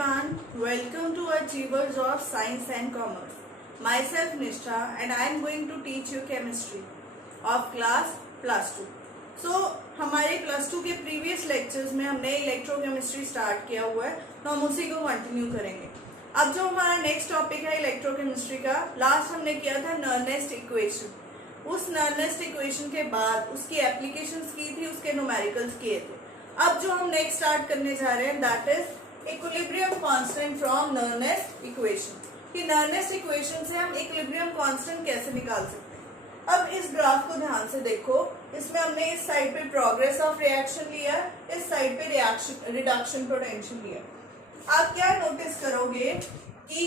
everyone, welcome to Achievers of Science and Commerce. Myself Nishtha and I am going to teach you chemistry of class plus 2. So हमारे plus 2 के previous lectures में हमने electrochemistry start किया हुआ है, तो हम उसी को कंटिन्यू करेंगे. अब जो हमारा नेक्स्ट टॉपिक है इलेक्ट्रोकेमिस्ट्री का, लास्ट हमने किया था नर्नेस्ट इक्वेशन. उस नर्नेस्ट इक्वेशन के बाद उसकी एप्लीकेशंस की थी, उसके न्यूमेरिकल्स किए थे. अब जो हम नेक्स्ट स्टार्ट करने जा रहे हैं that is equilibrium constant from Nernst equation. कि नर्नेस्ट इक्वेशन से हम इक्विलिब्रियम कांस्टेंट कैसे निकाल सकते हैं. अब इस ग्राफ को ध्यान से देखो, इसमें हमने इस साइड पे प्रोग्रेस ऑफ रिएक्शन लिया, इस साइड पे रिएक्शन रिडक्शन पोटेंशियल लिया. आप क्या नोटिस करोगे कि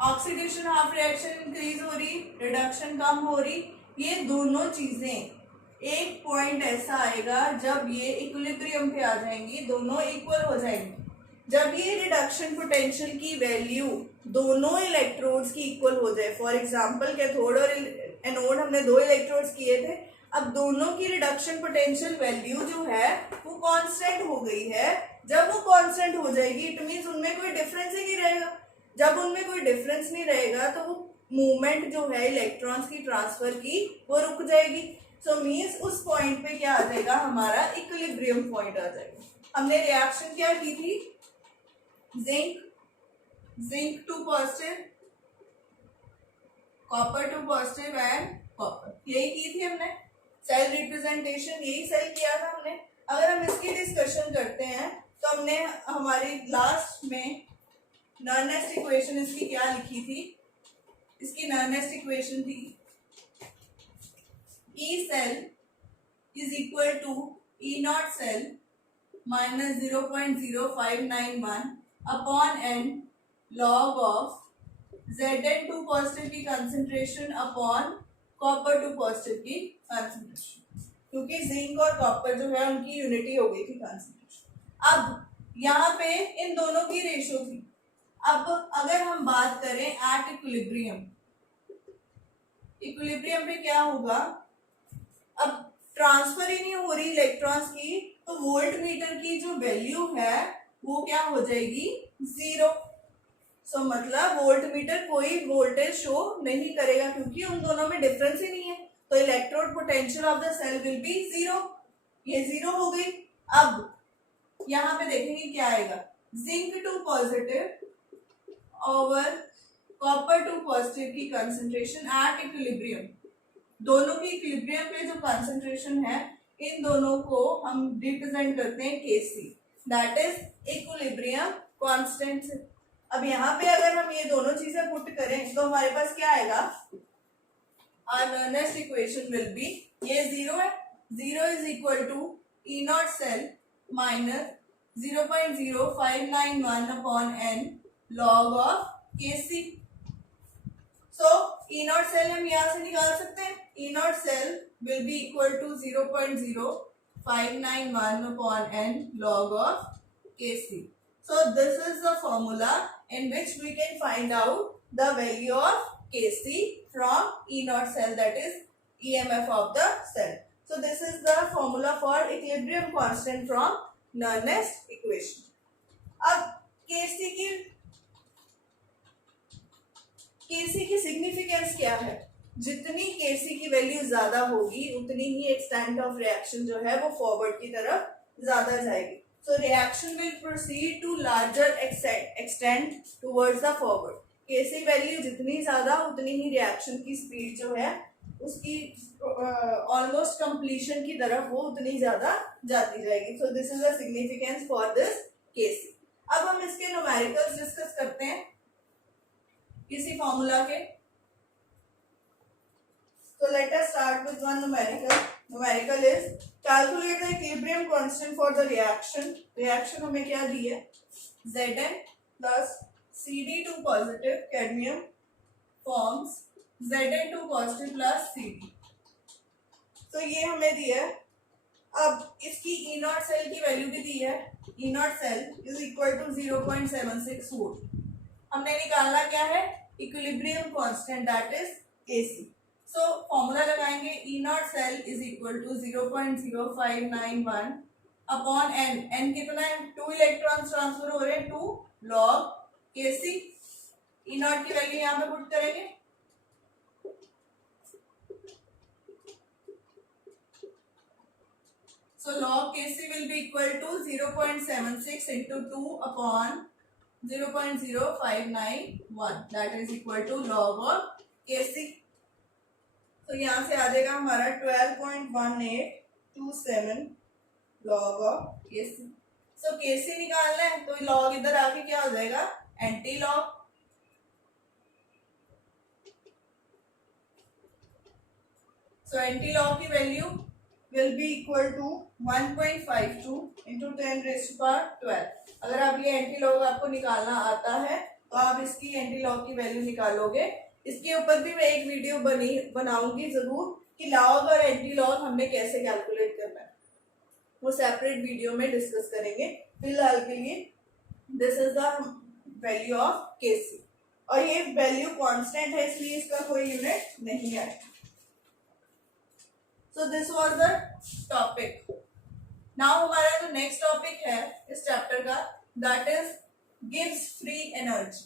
ऑक्सीडेशन हाफ रिएक्शन इंक्रीज हो रही, रिडक्शन कम हो रही. ये दोनों चीजें एक पॉइंट ऐसा आएगा जब ये इक्विलिब्रियम पे आ जाएंगी, दोनों इक्वल हो जाएंगी. जब ये रिडक्शन पोटेंशियल की वैल्यू दोनों इलेक्ट्रोड्स की इक्वल हो जाए, फॉर एग्जांपल कैथोड और एनोड हमने दो इलेक्ट्रोड्स किए थे, अब दोनों की रिडक्शन पोटेंशियल वैल्यू जो है वो कांस्टेंट हो गई है. जब वो कांस्टेंट हो जाएगी इट मींस उनमें कोई डिफरेंस ही नहीं रहेगा. जब उनमें कोई डिफरेंस नहीं रहेगा तो वो मूवमेंट जो है इलेक्ट्रॉन्स की ट्रांसफर की वो रुक जाएगी. सो मीन्स उस पॉइंट पे क्या आ जाएगा, हमारा इक्विलिब्रियम पॉइंट आ जाएगा. हमने रिएक्शन क्या की थी, zinc two positive, copper two positive and copper, यही की थी हमने. सेल रिप्रेजेंटेशन यही सेल किया था हमने. अगर हम इसकी डिस्कशन करते हैं तो हमने हमारी लास्ट में नर्नेस्ट इक्वेशन इसकी क्या लिखी थी. इसकी नर्नेस्ट इक्वेशन थी E cell is equal to E naught cell minus 0.0591 upon n log of Zn2 positive की concentration upon copper 2 positive की concentration. क्योंकि जिंक और कॉपर जो है उनकी यूनिटी हो गई थी concentration. अब यहाँ पे इन दोनों की रेशियो थी. अब अगर हम बात करें एट इक्विलिब्रियम, इक्विलिब्रियम पे क्या होगा, अब ट्रांसफर ही नहीं हो रही इलेक्ट्रॉन्स की, तो वोल्ट मीटर की जो वैल्यू है वो क्या हो जाएगी, जीरो. सो मतलब वोल्ट मीटर कोई वोल्टेज शो नहीं करेगा क्योंकि उन दोनों में डिफरेंस ही नहीं है. तो electrode potential of the cell will be zero. ये जीरो हो गई. अब यहाँ पे देखेंगे क्या आएगा, zinc two positive over copper two positive की कंसेंट्रेशन एट इक्विलिब्रियम. दोनों की इक्विलिब्रियम पे जो कंसंट्रेशन है इन दोनों को हम रिप्रेजेंट करते हैं Kc, that is equilibrium constant. अब यहाँ पे अगर हम ये दोनों चीजें पुट करें तो हमारे पास क्या आएगा, our Nernst equation will be, ये जीरो है, zero is equal to E naught cell minus 0.0591 upon n log of Kc. So E naught cell हम यहाँ से निकाल सकते हैं. E naught cell will be equal to 0.0591 upon n log of Kc. So this is the formula in which we can find out the value of Kc from E naught cell, that is EMF of the cell. So this is the formula for equilibrium constant from Nernst equation. अब Kc की significance क्या है, जितनी Kc की value ज्यादा होगी उतनी ही extent of reaction जो है वो फॉरवर्ड की तरफ ज्यादा जाएगी. So reaction will proceed to larger extent towards the forward. Kc value जितनी ज्यादा उतनी ही रिएक्शन की स्पीड जो है उसकी ऑलमोस्ट कंप्लीशन की तरफ वो उतनी ज्यादा जाती जाएगी. So this is the significance for this Kc. अब हम इसके न्यूमेरिकल्स डिस्कस करते हैं किसी फॉर्मूला के. So let us start with one numerical. Numerical is calculate the equilibrium constant for the reaction. Reaction हमें क्या दी है, Zn plus Cd2 positive cadmium forms Zn2 positive plus Cd. तो ये हमें दी है. अब इसकी E नॉट सेल की वैल्यू भी दी है. E naught cell is equal to 0.76 volt. हमने निकालना क्या है, equilibrium constant that is Kc. So formula लगाएंगे, E naught cell is equal to 0.0591 upon n. n कितना है, 2 इलेक्ट्रॉन्स ट्रांसफर हो रहे हैं, 2 log K C, E not की वैल्यू यहाँ पे पुट करेंगे, so log kc will be equal to 0.76 into 2 upon 0.0591, that is equal to log of kc. तो यहाँ से आ जाएगा हमारा 12.1827 log of kc. So kc निकालना है तो log इधर आके क्या हो जाएगा, anti log. So anti log की value will be equal to 1.52 into 10 raised to power 12. अगर आप ये एंटी लॉग आपको निकालना आता है तो आप इसकी एंटी लॉग की वैल्यू निकालोगे. इसके ऊपर भी मैं एक वीडियो बनाऊंगी जरूर कि लॉग और एंटी लॉग हमने कैसे कैलकुलेट करना है, वो सेपरेट वीडियो में डिस्कस करेंगे. फिलहाल के लिए this is the value of KC, और ये वैल्यू कांस्टेंट है इसलिए इसका कोई यूनिट नहीं आएगा. So this was the topic. Now हमारा जो नेक्स्ट टॉपिक है इस चैप्टर का, that is gives free energy.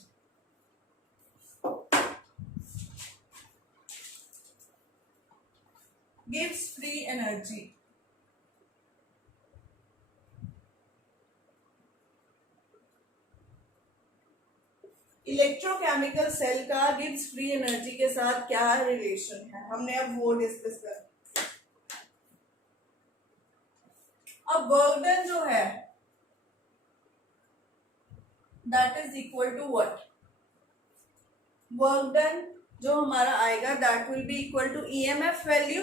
Gives free energy. Electrochemical cell का गिव्स फ्री एनर्जी के साथ क्या रिलेशन है, हमने अब वो डिस्कस कर. अब वर्क डन जो है that is equal to what, work done जो हमारा आएगा that will be equal to EMF value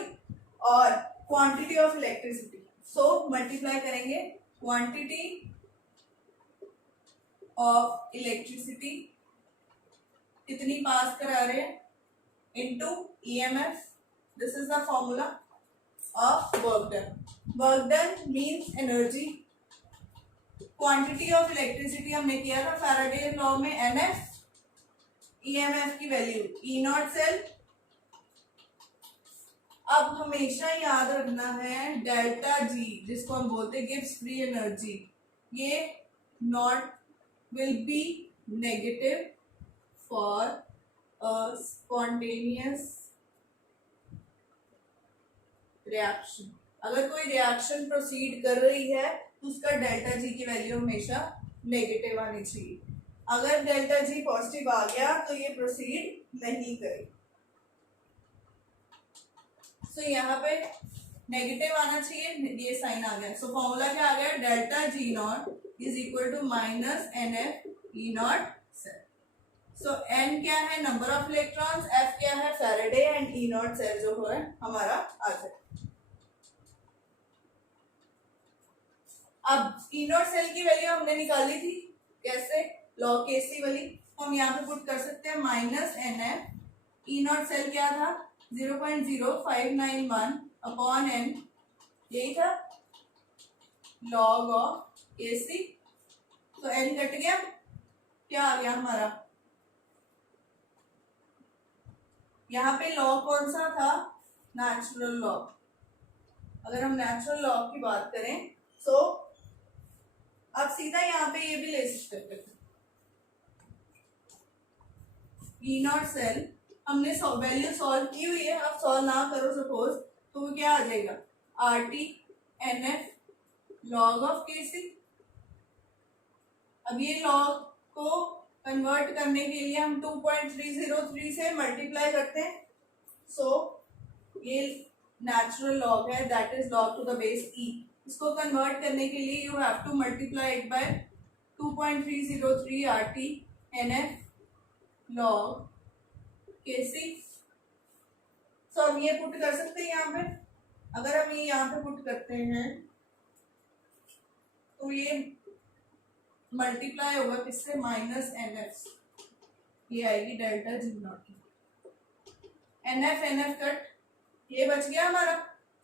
और quantity of electricity. So multiply करेंगे क्वांटिटी ऑफ इलेक्ट्रिसिटी कितनी पास करा रहे हैं into EMF. This is the formula of work done. Work done means energy. Quantity of electricity हमने किया था Faraday law में NF. EMF की वैल्यू E नॉट सेल. अब हमेशा याद रखना है डेल्टा जी जिसको हम बोलते हैं गिव्स फ्री एनर्जी, ये not will be negative for a spontaneous reaction. अगर कोई रिएक्शन प्रोसीड कर रही है तो उसका डेल्टा जी की वैल्यू हमेशा नेगेटिव आनी चाहिए. अगर डेल्टा जी पॉजिटिव आ गया तो ये प्रोसीड नहीं करेगी. सो यहाँ पे नेगेटिव आना चाहिए, ये साइन आ गया. सो फॉर्मूला क्या आ गया, delta G naught is equal to minus n F E naught cell. So n क्या है, नंबर ऑफ इलेक्ट्रॉन्स, एफ क्या है Faraday, and E naught cell जो है हमारा आ जाए. अब ई नॉट सेल की वैल्यू हमने निकाली थी कैसे, लॉग केसी वाली. हम यहाँ पे पुट कर सकते हैं minus n F. E naught cell क्या था 0.0591 अपॉन एन, यही था लॉग ऑफ केसी. तो एन कट गया, क्या आ गया हमारा, यहाँ पे लॉग कौन सा था, नेचुरल लॉग. अगर हम नेचुरल लॉग की बात करें तो आप सीधा यहाँ पे ये भी ले सकते थे. ई नॉट सेल हमने वैल्यू सॉल्व की हुई है, आप सॉल्व ना करो सपोज तो वो क्या आ जाएगा, R T N F log of K C. अब ये लॉग को कन्वर्ट करने के लिए हम 2.303 से मल्टीप्लाई करते हैं. सो ये नेचुरल लॉग है that is log to the base e. इसको कन्वर्ट करने के लिए you have to multiply it by 2.303 R T N F log K C. सो हम ये पुट कर सकते हैं यहाँ पे. अगर हम ये यहाँ पे पुट करते हैं तो ये मल्टीप्लाई होगा किससे, माइनस एन एफ. ये आएगी delta G naught. N F cut, ये बच गया हमारा.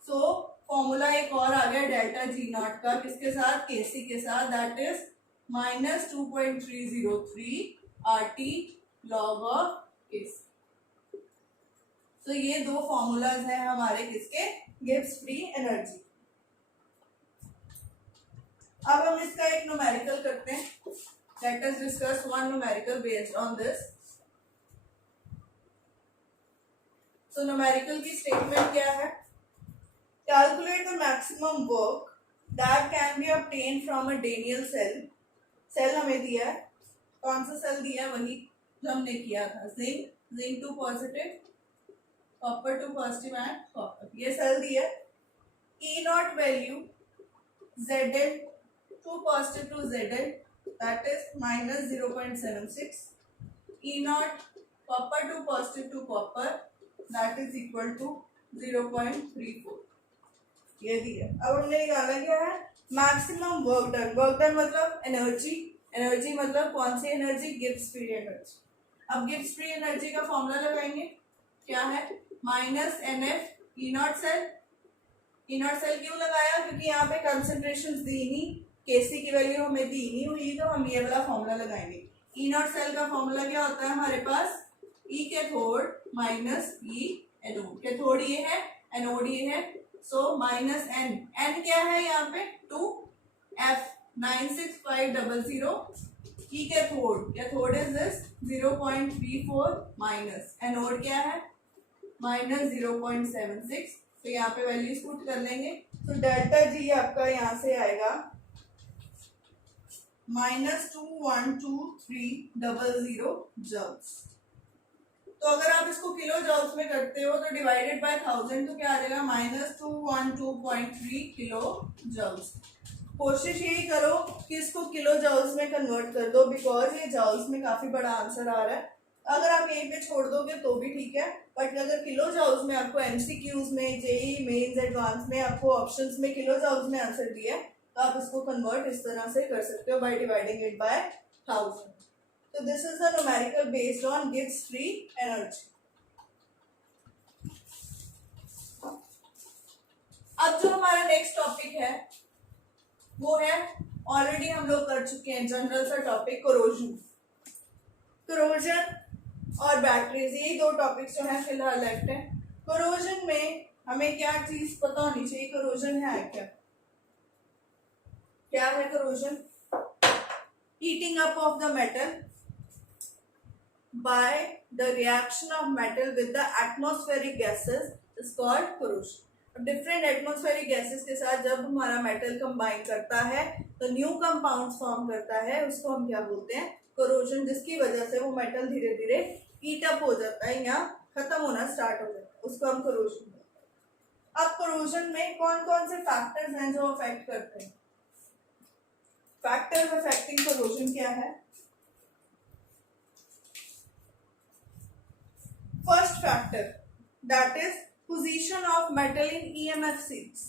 सो फॉर्मूला एक और आ गया डेल्टा जी नॉट का, किसके साथ, केसी के साथ, that is minus 2.303 R T log of KC. तो ये दो फॉर्मूलाज हैं हमारे किसके, गिव्स फ्री एनर्जी. अब हम इसका एक न्यूमेरिकल करते हैं. Let us discuss one numerical based on this. So numerical की statement क्या है? Calculate the maximum work that can be obtained from a Daniell cell. Cell हमें दिया है, कौन सा सेल दिया है? वही जो हमने किया था, zinc two positive, copper two positive and copper, ये सेल दिया है. E naught value Zn two positive to Zn, that is minus 0.76. E naught copper to positive to copper, that is equal to 0.34. ये दिया. अब हमने निकाला क्या है? Maximum work done. Work done मतलब एनर्जी, एनर्जी मतलब कौन सी एनर्जी? Gibbs free energy. अब गिब्स फ्री एनर्जी का फॉर्मूला लगाएंगे. क्या है? Minus n F E naught cell. E naught cell क्यों लगाया? क्योंकि यहाँ पे कंसेंट्रेशन दी नहीं, केसी की वैल्यू हमें दी नहीं हुई, तो हम ये वाला फॉर्मूला लगाएंगे. ई नॉट सेल का फॉर्मूला क्या होता है हमारे पास? ई कैथोड माइनस ई एनोड. कैथोड ये है, एनोड ये है, सो माइनस एन. एन क्या है यहाँ पे? 2F 96500. E cathode, cathode is this 0.34 minus anode क्या है? माइनस 0.76. तो यहाँ पे वैल्यूज पुट कर लेंगे. तो डेल्टा जी आपका यहाँ से आएगा -21230 जॉल्स. तो अगर आप इसको किलो जॉल्स में करते हो तो डिवाइडेड बाय 1000 तो क्या आ जाएगा? -212.3 किलो जॉल्स. कोशिश यही करो कि इसको किलो जॉल्स में कन्वर्ट कर दो, बिकॉज ये जॉल्स में काफी बड़ा आंसर आ रहा है. अगर आप यहीं पे छोड़ दोगे तो भी ठीक है, बट अगर किलो जॉल्स में आपको एमसीक्यूज में, जेई मेंस, एडवांस में आपको ऑप्शंस में किलो जॉल्स में आंसर दिया है, तो आप इसको कन्वर्ट इस तरह से कर सकते हो बाय डिवाइडिंग इट बाय 1000. तो this is the numerical based on Gibbs free energy. अब जो हमारा नेक्स्ट टॉपिक है वो है, ऑलरेडी हम लोग कर चुके हैं, जनरल सा टॉपिक कोरोजन. कोरोजन और बैटरीज, यही दो टॉपिक्स जो है फिलहाल लेफ्ट है. कोरोजन में हमें क्या चीज पता होनी चाहिए? कोरोजन है क्या? क्या है corrosion? Heating up of the metal by the reaction of metal with the atmospheric gases is called corrosion. अब डिफरेंट एटमॉस्फेरिक गैसेस के साथ जब हमारा मेटल कंबाइन करता है तो न्यू कंपाउंड्स फॉर्म करता है, उसको हम क्या बोलते हैं? कोरोजन. जिसकी वजह से वो मेटल धीरे धीरे हीट अप हो जाता है या खत्म होना स्टार्ट हो जाता है, उसको हम कोरोजन बोलते हैं. अब कोरोजन में कौन कौन से फैक्टर्स हैं जो अफेक्ट करते हैं? फैक्टर्स अफेक्टिंग कोरोजन क्या है? First factor that is position of metal in EMF series.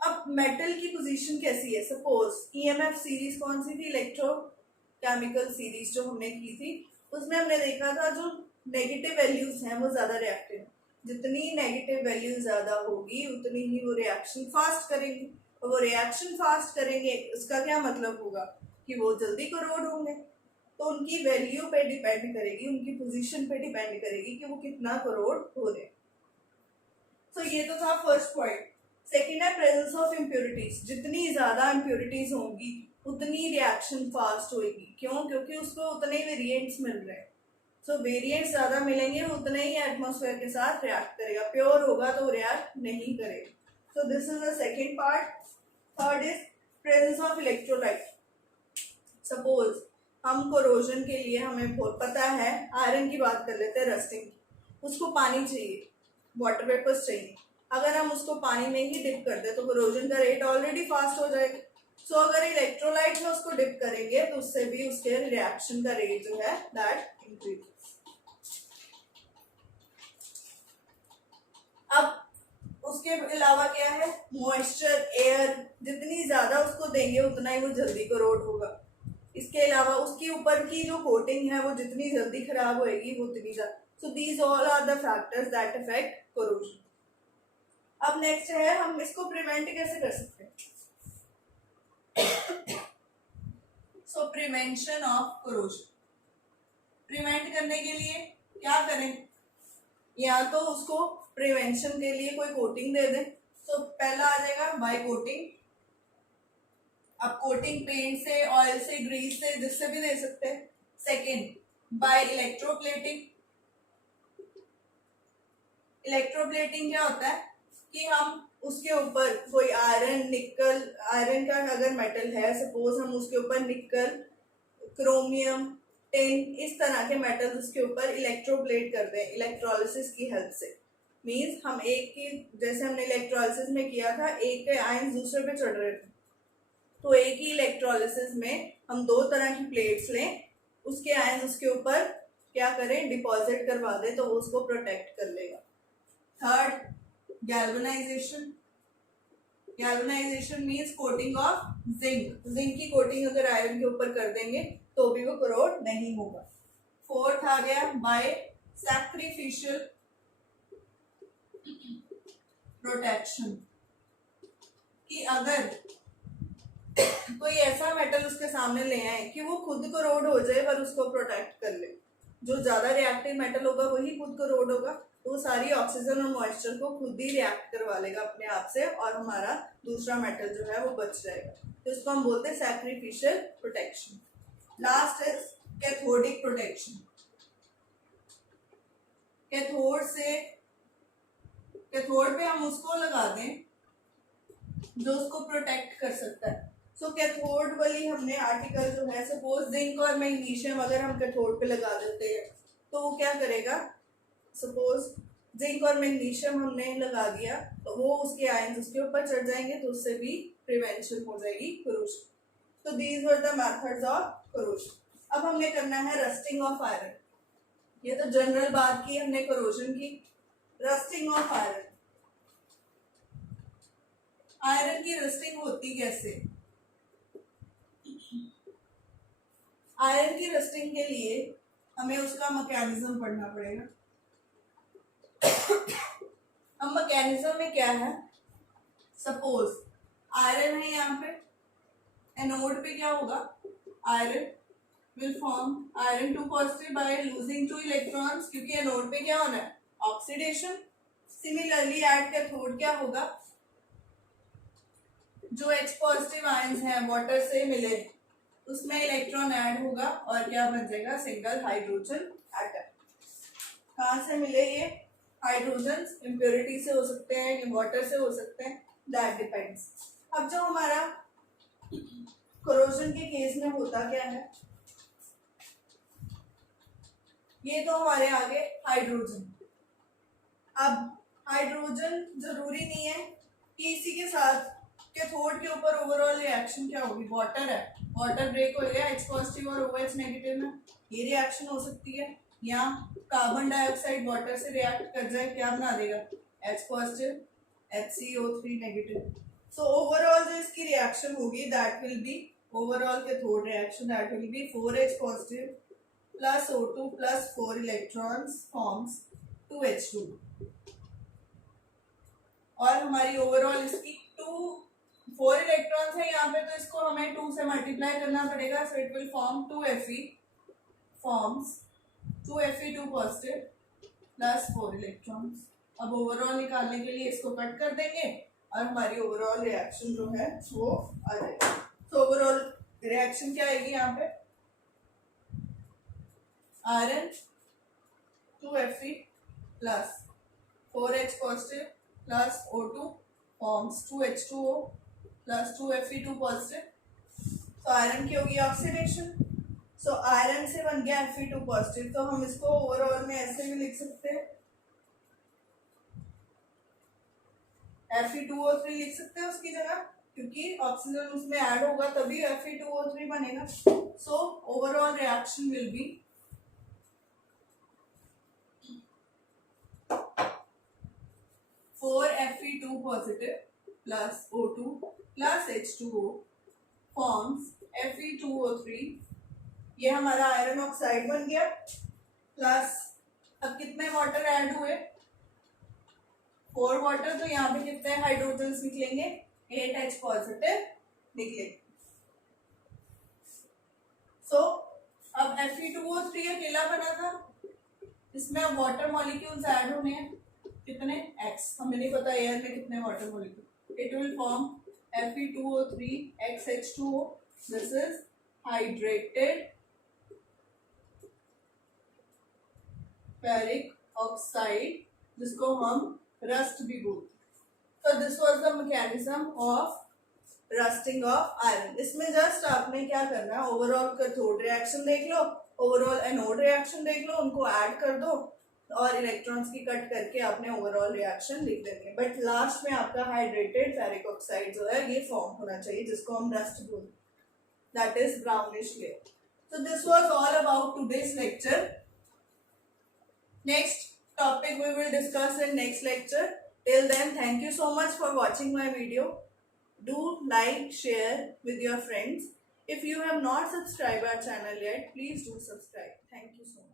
अब मेटल की पोजीशन कैसी है? सपोज ईएमएफ सीरीज कौन सी थी? इलेक्ट्रोकेमिकल सीरीज जो हमने की थी, उसमें हमने देखा था जो नेगेटिव वैल्यूज हैं वो ज्यादा रिएक्टिव है. जितनी नेगेटिव वैल्यू ज्यादा होगी उतनी ही वो रिएक्शन फास्ट करेंगे, और वो रिएक्शन फास्ट करेंगे उसका क्या मतलब होगा? कि वो जल्दी कोरोड होंगे. तो उनकी वैल्यू पे डिपेंड करेगी, उनकी पोजीशन पे डिपेंड करेगी कि वो कितना कोरोड हो रहे. तो ये तो था फर्स्ट पॉइंट. सेकेंड है प्रेजेंस ऑफ इम्प्योरिटीज. जितनी ज्यादा इम्प्योरिटीज होंगी उतनी रिएक्शन फास्ट होगी. क्यों? क्योंकि उसको उतने वेरिएंट्स मिल रहे हैं. सो वेरिएंट्स ज्यादा मिलेंगे उतने ही एटमॉस्फेयर के साथ रिएक्ट करेगा. प्योर होगा तो रिएक्ट नहीं करेगा. So this is the second part. Third is presence of electrolyte. Suppose हम कोरोजन के लिए हमें बहुत पता है, आयरन की बात कर लेते हैं, रस्टिंग, उसको पानी चाहिए, वाटर वेपर्स चाहिए. अगर हम उसको पानी में ही डिप कर दे तो कोरोजन का रेट ऑलरेडी फास्ट हो जाएगा. सो अगर इलेक्ट्रोलाइट में उसको डिप करेंगे तो उससे भी उसके रिएक्शन का रेट जो है दैट इंक्रीज. अब उसके अलावा क्या है? मॉइस्चर, एयर, जितनी ज्यादा उसको देंगे उतना ही वो जल्दी कोरोड होगा. इसके अलावा उसके ऊपर की जो कोटिंग है वो जितनी जल्दी खराब होएगी वो उतनी ज्यादा. So these all are the factors that affect corrosion. अब नेक्स्ट है, हम इसको प्रिवेंट कैसे कर सकते हैं? So prevention of corrosion. Prevent करने के लिए क्या करें? या तो उसको प्रिवेंशन के लिए कोई कोटिंग दे दें. तो पहला आ जाएगा बाय कोटिंग. आप कोटिंग पेंट से, ऑयल से, ग्रीस से, जिससे भी दे सकते हैं। Second, bye electroplating. इलेक्ट्रोप्लेटिंग क्या होता है कि हम उसके ऊपर कोई आयरन, निकल, आयरन का अगर मेटल है सपोज, हम उसके ऊपर निकल, क्रोमियम, टिन, इस तरह के मेटल उसके ऊपर इलेक्ट्रोप्लेट करते हैं इलेक्ट्रोलिसिस की हेल्प से। मींस हम एक की, जैसे हमने इलेक्ट्रोलिसिस में किया था, एक के आयन दूसरे पे चढ़ रहे थे, तो एक ही इलेक्ट्रोलिसिस में हम दो तरह की प्लेट्स लें, उसके आयन उसके ऊपर क्या करें, डिपॉजिट करवा दें, तो वो उसको प्रोटेक्ट कर लेगा। Third, galvanisation. Galvanisation means coating of zinc. Zinc की कोटिंग अगर आयरन के ऊपर कर देंगे तो भी वो करोड नहीं होगा। फोर्थ आ गया बाय सैक्रिफिशियल प्रोटेक्शन, कि अगर कोई ऐसा मेटल उसके सामने ले आए कि वो खुद को रोड हो जाए पर उसको प्रोटेक्ट कर ले। जो ज्यादा रिएक्टिव मेटल होगा वही खुद को रोड होगा, तो वो सारी ऑक्सीजन और मॉइस्चर को खुद ही रिएक्ट करवा लेगा अपने आप से, और हमारा दूसरा मेटल जो है वो बच जाएगा। तो इसको हम बोलते हैं sacrificial protection. Last is cathodic protection. Cathode पे हम उसको लगा दें जो उसको प्रोटेक्ट कर सकता है। सो कैथोड वाली हमने आर्टिकल जो है, सपोज जिंक और मैग्नीशियम अगर हम कैथोड पे लगा देते हैं तो वो क्या करेगा, सपोज जिंक और मैग्नीशियम हमने लगा दिया तो वो उसके आयंस उसके ऊपर चढ़ जाएंगे, तो उससे भी प्रिवेंशन हो जाएगी कोरोजन। तो these were the methods of corrosion. अब हमने करना है रस्टिंग ऑफ आयरन। ये तो जनरल बात की हमने कोरोजन की। रस्टिंग ऑफ आयरन, आयरन की रस्टिंग होती कैसे? आयरन की रस्टिंग के लिए हमें उसका मैकेनिज्म पढ़ना पड़ेगा। अब मैकेनिज्म में क्या है, सपोज आयरन है यहाँ पे, एनोड पे क्या होगा, iron will form iron 2 positive by losing 2 electrons, क्योंकि एनोड पे क्या होना है, ऑक्सीडेशन। सिमिलरली एट कैथोड क्या होगा, जो H पॉजिटिव आयंस हैं वाटर से मिले उसमें इलेक्ट्रॉन ऐड होगा और क्या बन जाएगा, सिंगल हाइड्रोजन एटम। कहाँ से मिले ये हाइड्रोजन, इम्प्योरिटी से हो सकते हैं या वाटर से हो सकते हैं, दैट डिपेंड्स। अब जो हमारा कोरोजन के केस में होता क्या है, ये तो हमारे आगे हाइड्रोजन। अब हाइड्रोजन जरूरी नहीं है कि इसी के साथ कैथोड के ऊपर ओवरऑल रिएक्शन क्या होगी, वाटर है, वाटर ब्रेक हो गया H पॉजिटिव और OH नेगेटिव में, ये रिएक्शन हो सकती है। या कार्बन डाइऑक्साइड वाटर से रिएक्ट कर जाए, क्या बना देगा, H positive HCO3 negative. So overall जो इसकी रिएक्शन होगी that will B, overall cathode reaction that will B 4H positive plus O2 plus 4 electrons forms 2H2, और हमारी ओवरऑल इसकी 4 इलेक्ट्रॉन्स है यहाँ पे, तो इसको हमें 2 से मल्टीप्लाई करना पड़ेगा, so it will form 2Fe, forms 2Fe2 positive plus 4 electrons. अब ओवरऑल निकालने के लिए इसको कट कर देंगे और हमारी ओवरऑल रिएक्शन जो है वो आ जाएगी। तो ओवरऑल रिएक्शन क्या आएगी यहाँ पे, iron 2Fe plus 4H positive plus O2 forms 2H2O plus 2Fe2 positive. तो आयरन की होगी ऑक्सीडेशन, सो आयरन से बन गया Fe2 पॉजिटिव, तो हम इसको ओवरऑल में ऐसे भी लिख सकते हैं, Fe2O3 लिख सकते हैं उसकी जगह, क्योंकि ऑक्सीजन उसमें ऐड होगा तभी Fe2O3 बनेगा। So overall reaction will be Fe2 positive plus O2 plus H2O forms Fe2O3, ये हमारा आयरन ऑक्साइड बन गया, प्लस अब कितने वाटर ऐड हुए, 4 वाटर, तो यहाँ पे कितने हाइड्रोजन निकलेंगे, 8H पॉजिटिव निकलेंगे। सो अब Fe2O3 अकेला बना था, इसमें वाटर मॉलिक्यूल्स ऐड होने हैं, कितने, X, हमें नहीं पता एयर में कितने water molecule, it will form Fe2O3 XH2O. This is hydrated ferric oxide, जिसको हम रस्ट भी बोलते हैं। तो this was the mechanism of rusting of iron. इसमें जस्ट आपने क्या करना है, ओवरऑल कैथोड रिएक्शन देख लो, ओवरऑल एनोड रिएक्शन देख लो, उनको ऐड कर दो और इलेक्ट्रॉन्स की कट करके आपने ओवरऑल रिएक्शन लिख देंगे। बट लास्ट में आपका हाइड्रेटेड फेरिक ऑक्साइड जो है ये फॉर्म होना चाहिए, जिसको हम रस्ट बोलते हैं, that is brownish layer. So this was all about today's lecture. Next topic we will discuss in next lecture. Till then, thank you so much for watching my video. Do like, share with your friends. If you have not subscribed our channel yet, please do subscribe. Thank you so much.